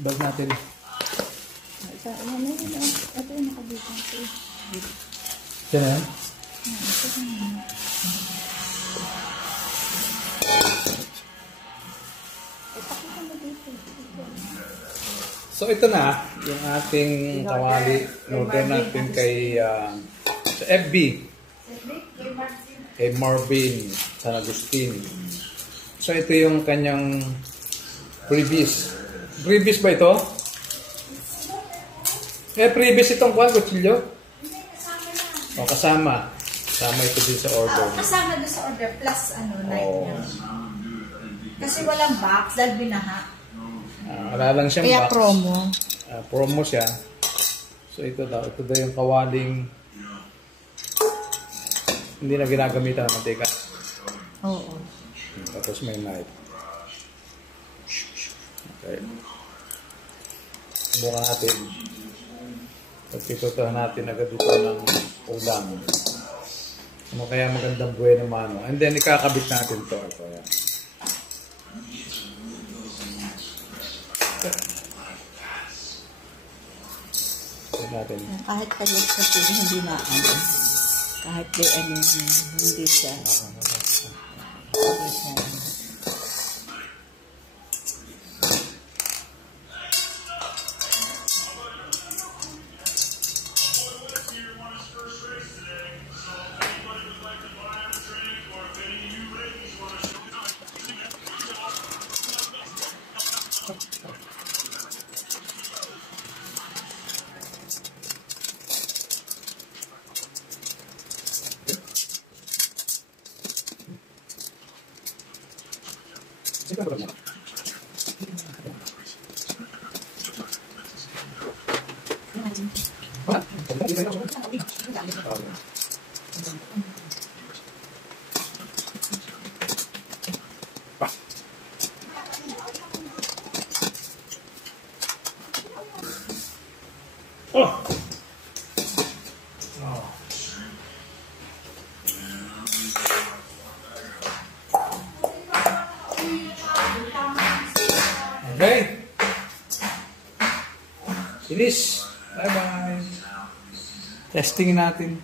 Bag natin. Ito yung nakabitang ito. Diyan na yan? So ito na, yung ating kawali. Order natin kay sa FB. Kay Marvin San Agustin. So ito yung kanyang previous. Previous ba ito? Previous itong kwan, kutsilyo? O, kasama. Kasama ito din sa order. Kasama doon sa order plus night niya. Kasi walang box dahil binaha. Wala lang siyang kaya box. Promo. Promo siya. So ito daw yung kawaling hindi na ginagamitan ng mantika. Oo. Tapos may knife. Okay. Subukan natin. Pagkitutuhan natin agad dito ng ulam. Ano kaya magandang buhay naman. And then ikakabit natin ito. Ito yan. Natin. Kahit pagod sa tubig, hindi na kahit di hindi siya. Okay. Finish. Bye-bye. Testing natin.